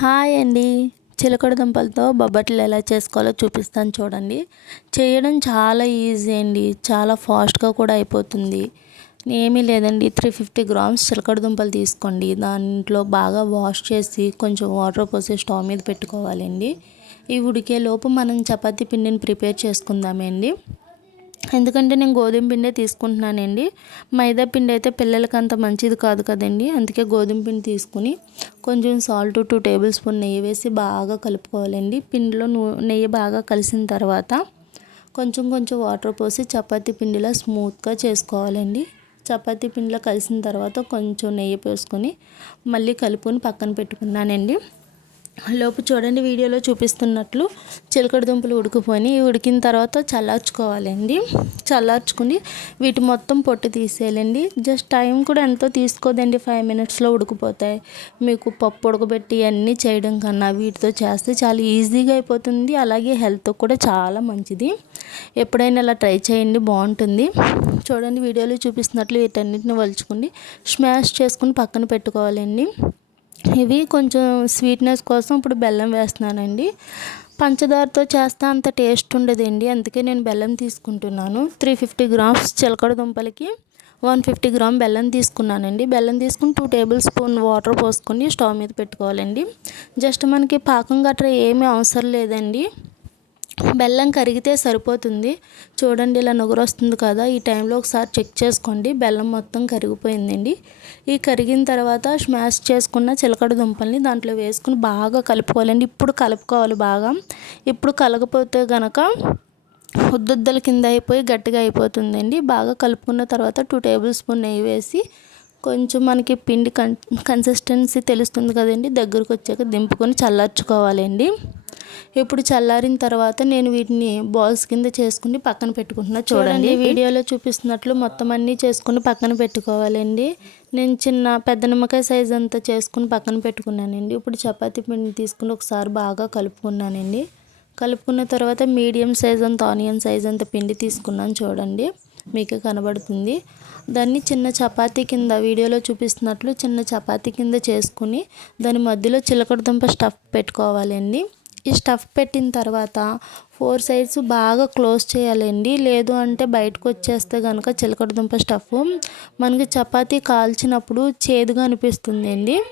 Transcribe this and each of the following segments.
Hi అండి. చిలకడ దుంపలతో బొబ్బట్లు ఎలా చేసుకోవాలో చూపిస్తాను చూడండి. చేయడం చాలా ఈజీ అండి. చాలా ఫాస్ట్గా కూడా అయిపోతుంది. ఏమీ లేదండి. త్రీ ఫిఫ్టీ గ్రామ్స్ చిలకడ దుంపలు తీసుకోండి. దాంట్లో బాగా వాష్ చేసి కొంచెం వాటర్ పోసి స్టవ్ మీద పెట్టుకోవాలండి. ఈ ఉడికే లోపు మనం చపాతీ పిండిని ప్రిపేర్ చేసుకుందామండి. ఎందుకంటే నేను గోధుమ పిండే తీసుకుంటున్నానండి. మైదా పిండి అయితే పిల్లలకి అంత మంచిది కాదు కదండి. అందుకే గోధుమ పిండి తీసుకుని కొంచెం సాల్ట్ టూ టేబుల్ స్పూన్ నెయ్యి వేసి బాగా కలుపుకోవాలండి. పిండిలో నెయ్యి బాగా కలిసిన తర్వాత కొంచెం కొంచెం వాటర్ పోసి చపాతీ పిండిలో స్మూత్గా చేసుకోవాలండి. చపాతీ పిండిలో కలిసిన తర్వాత కొంచెం నెయ్యి పోసుకొని మళ్ళీ కలుపుకొని పక్కన పెట్టుకున్నానండి. లోపు చూడండి వీడియోలో చూపిస్తున్నట్లు చిలకడ దుంపలు ఉడికిపోయి ఉడికిన తర్వాత చల్లార్చుకోవాలండి. చల్లార్చుకుని వీటి మొత్తం పొట్టు తీసేయాలండి. జస్ట్ టైం కూడా ఎంతో తీసుకోదండి. ఫైవ్ మినిట్స్లో ఉడికిపోతాయి. మీకు పప్పు ఉడకబెట్టి అన్నీ చేయడం కన్నా వీటితో చేస్తే చాలా ఈజీగా అయిపోతుంది. అలాగే హెల్త్ కూడా చాలా మంచిది. ఎప్పుడైనా ఇలా ట్రై చేయండి బాగుంటుంది. చూడండి వీడియోలో చూపిస్తున్నట్లు వీటన్నిటిని వలుచుకుని స్మాష్ చేసుకుని పక్కన పెట్టుకోవాలండి. ఇవి కొంచెం స్వీట్నెస్ కోసం ఇప్పుడు బెల్లం వేస్తున్నానండి. పంచదారతో చేస్తే అంత టేస్ట్ ఉండదండి. అందుకే నేను బెల్లం తీసుకుంటున్నాను. త్రీ ఫిఫ్టీ గ్రామ్స్ చిలకడ దుంపలకి వన్ ఫిఫ్టీ గ్రామ్ బెల్లం తీసుకున్నానండి. బెల్లం తీసుకుని టూ టేబుల్ స్పూన్ వాటర్ పోసుకొని స్టవ్ మీద పెట్టుకోవాలండి. జస్ట్ మనకి పాకం గట్రా ఏమీ అవసరం లేదండి. బెల్లం కరిగితే సరిపోతుంది. చూడండి ఇలా నుగురు వస్తుంది కదా ఈ టైంలో ఒకసారి చెక్ చేసుకోండి. బెల్లం మొత్తం కరిగిపోయిందండి. ఈ కరిగిన తర్వాత స్మాష్ చేసుకున్న చిలకడ దుంపల్ని దాంట్లో వేసుకుని బాగా కలుపుకోవాలండి. ఇప్పుడు కలుపుకోవాలి బాగా. ఇప్పుడు కలగపోతే కనుక ఉద్దుద్దల కింద అయిపోయి గట్టిగా అయిపోతుందండి. బాగా కలుపుకున్న తర్వాత టూ టేబుల్ స్పూన్ నెయ్యి వేసి కొంచెం మనకి పిండి కన్ కన్సిస్టెన్సీ తెలుస్తుంది కదండి. దగ్గరకు వచ్చాక దింపుకొని చల్లార్చుకోవాలండి. ఇప్పుడు చల్లారిన తర్వాత నేను వీటిని బాల్స్ కింద చేసుకుని పక్కన పెట్టుకుంటున్నా. చూడండి వీడియోలో చూపిస్తున్నట్లు మొత్తం అన్నీ చేసుకుని పక్కన పెట్టుకోవాలండి. నేను చిన్న పెద్ద నిమ్మకాయ సైజ్ అంతా చేసుకుని పక్కన పెట్టుకున్నానండి. ఇప్పుడు చపాతీ పిండి తీసుకుని ఒకసారి బాగా కలుపుకున్నానండి. కలుపుకున్న తర్వాత మీడియం సైజ్ అంత ఆనియన్ సైజ్ అంత పిండి తీసుకున్నాను చూడండి. మీకు కనబడుతుంది. దాన్ని చిన్న చపాతీ కింద వీడియోలో చూపిస్తున్నట్లు చిన్న చపాతీ కింద చేసుకుని దాని మధ్యలో చిలకడ దుంప స్టఫ్ పెట్టుకోవాలండి. ఈ స్టఫ్ పెట్టిన తర్వాత ఫోర్ సైడ్స్ బాగా క్లోజ్ చేయాలండి. లేదు అంటే బయటకు వచ్చేస్తే కనుక చిలకడదుంప స్టఫ్. మనకి చపాతీ కాల్చినప్పుడు చేదుగా అనిపిస్తుంది అండి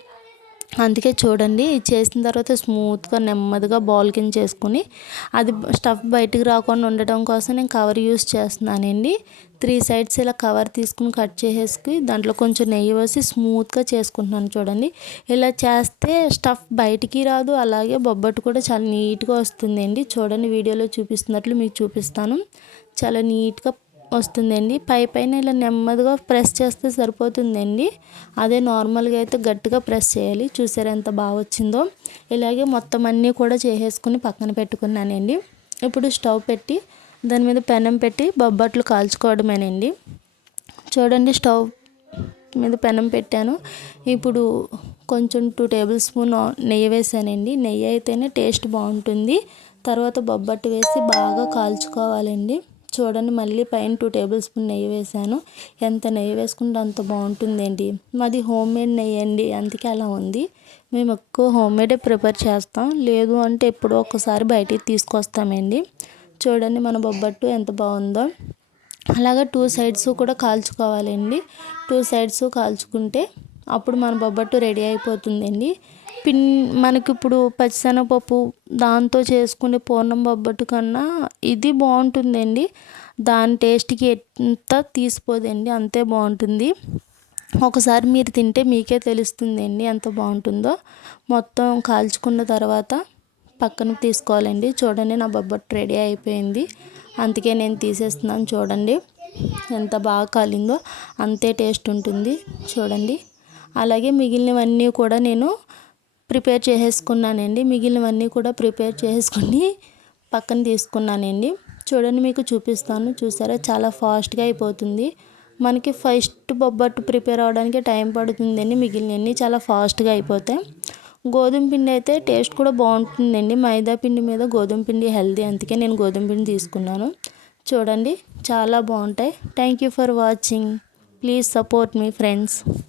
అందుకే చూడండి చేసిన తర్వాత స్మూత్గా నెమ్మదిగా బాల్ కింద చేసుకుని అది స్టఫ్ బయటికి రాకుండా ఉండటం కోసం నేను కవర్ యూస్ చేస్తున్నానండి. త్రీ సైడ్స్ ఇలా కవర్ తీసుకుని కట్ చేసేసి దాంట్లో కొంచెం నెయ్యి వేసి స్మూత్గా చేసుకుంటున్నాను చూడండి. ఇలా చేస్తే స్టఫ్ బయటికి రాదు అలాగే బొబ్బట్టు కూడా చాలా నీట్గా వస్తుందండి. చూడండి వీడియోలో చూపిస్తున్నట్లు మీకు చూపిస్తాను. చాలా నీట్గా వస్తుందండి. పై పైన ఇలా నెమ్మదిగా ప్రెస్ చేస్తే సరిపోతుందండి. అదే నార్మల్గా అయితే గట్టిగా ప్రెస్ చేయాలి. చూసారా ఎంత బాగా వచ్చిందో. ఇలాగే మొత్తం అన్నీ కూడా చేసేసుకుని పక్కన పెట్టుకున్నానండి. ఇప్పుడు స్టవ్ పెట్టి దాని మీద పెనం పెట్టి బొబ్బట్లు కాల్చుకోవడమేనండి. చూడండి స్టవ్ మీద పెనం పెట్టాను. ఇప్పుడు కొంచెం టూ టేబుల్ స్పూన్ నెయ్యి వేసానండి. నెయ్యి అయితేనే టేస్ట్ బాగుంటుంది. తర్వాత బొబ్బట్టు వేసి బాగా కాల్చుకోవాలండి. చూడండి మళ్ళీ పైన టూ టేబుల్ స్పూన్ నెయ్యి వేసాను ఎంత నెయ్యి వేసుకుంటే అంత బాగుంటుందండి మాది హోమ్ మేడ్ నెయ్యి అండి అందుకే అలా ఉంది. మేము ఎక్కువ హోమ్ మేడే ప్రిపేర్ చేస్తాం. లేదు అంటే ఎప్పుడో ఒకసారి బయటికి తీసుకొస్తామండి. చూడండి మన బొబ్బట్టు ఎంత బాగుందో. అలాగా టూ సైడ్స్ కూడా కాల్చుకోవాలండి. టూ సైడ్స్ కాల్చుకుంటే అప్పుడు మన బొబ్బట్టు రెడీ అయిపోతుందండి. పిన్ మనకి ఇప్పుడు పచ్చిశనగపప్పు దాంతో చేసుకునే పూర్ణం బొబ్బట్టు కన్నా ఇది బాగుంటుందండి. దాని టేస్ట్కి ఎంత తీసిపోదండి అంతే బాగుంటుంది. ఒకసారి మీరు తింటే మీకే తెలుస్తుందండి ఎంత బాగుంటుందో. మొత్తం కాల్చుకున్న తర్వాత పక్కన తీసుకోవాలండి. చూడండి నా బొబ్బట్టు రెడీ అయిపోయింది. అందుకే నేను తీసేస్తున్నాను చూడండి. ఎంత బాగా కాలిందో అంతే టేస్ట్ ఉంటుంది. చూడండి. అలాగే మిగిలినవన్నీ కూడా నేను ప్రిపేర్ చేసేసుకున్నానండి. మిగిలినవన్నీ కూడా ప్రిపేర్ చేసుకుని పక్కన తీసుకున్నానండి. చూడండి మీకు చూపిస్తాను. చూసారా? చాలా ఫాస్ట్గా అయిపోతుంది. మనకి ఫస్ట్ బొబ్బట్టు ప్రిపేర్ అవడానికి టైం పడుతుందండి. మిగిలినవన్నీ చాలా ఫాస్ట్గా అయిపోతాయి. గోధుమ పిండి అయితే టేస్ట్ కూడా బాగుంటుందండి. మైదా పిండి మీద గోధుమ పిండి హెల్దీ అందుకే నేను గోధుమ పిండి తీసుకున్నాను. చూడండి చాలా బాగుంటాయి. Thank you for watching. Please support me friends.